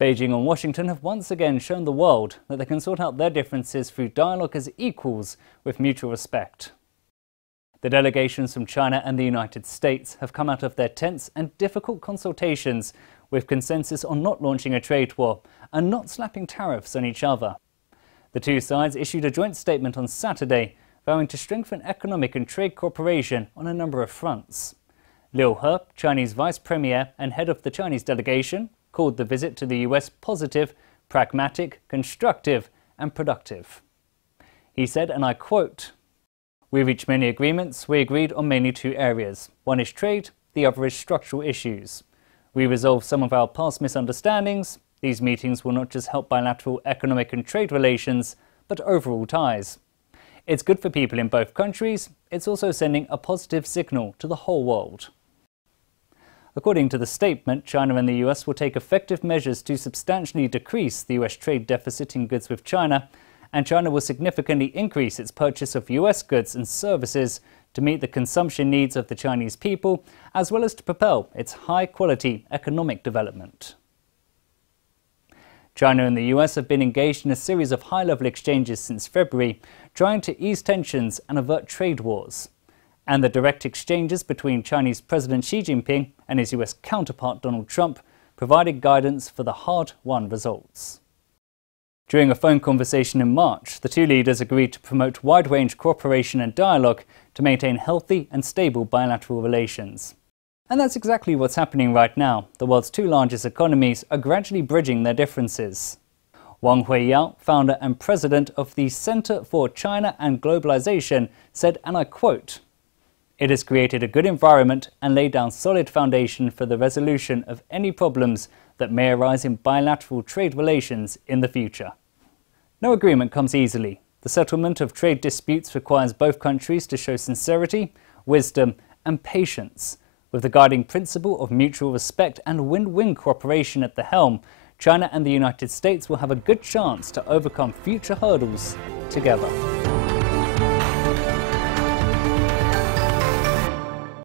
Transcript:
Beijing and Washington have once again shown the world that they can sort out their differences through dialogue as equals with mutual respect. The delegations from China and the United States have come out of their tense and difficult consultations with consensus on not launching a trade war and not slapping tariffs on each other. The two sides issued a joint statement on Saturday, vowing to strengthen economic and trade cooperation on a number of fronts. Liu He, Chinese Vice Premier and head of the Chinese delegation, called the visit to the US positive, pragmatic, constructive and productive. He said, and I quote, "We reached many agreements. We agreed on mainly two areas. One is trade, the other is structural issues. We resolved some of our past misunderstandings. These meetings will not just help bilateral economic and trade relations, but overall ties. It's good for people in both countries. It's also sending a positive signal to the whole world." According to the statement, China and the US will take effective measures to substantially decrease the US trade deficit in goods with China, and China will significantly increase its purchase of US goods and services to meet the consumption needs of the Chinese people, as well as to propel its high-quality economic development. China and the US have been engaged in a series of high-level exchanges since February, trying to ease tensions and avert trade wars. And the direct exchanges between Chinese President Xi Jinping and his US counterpart Donald Trump provided guidance for the hard-won results. During a phone conversation in March, the two leaders agreed to promote wide-range cooperation and dialogue to maintain healthy and stable bilateral relations. And that's exactly what's happening right now. The world's two largest economies are gradually bridging their differences. Wang Huiyao, founder and president of the Center for China and Globalization, said, and I quote, "It has created a good environment and laid down solid foundation for the resolution of any problems that may arise in bilateral trade relations in the future." No agreement comes easily. The settlement of trade disputes requires both countries to show sincerity, wisdom and patience. With the guiding principle of mutual respect and win-win cooperation at the helm, China and the United States will have a good chance to overcome future hurdles together.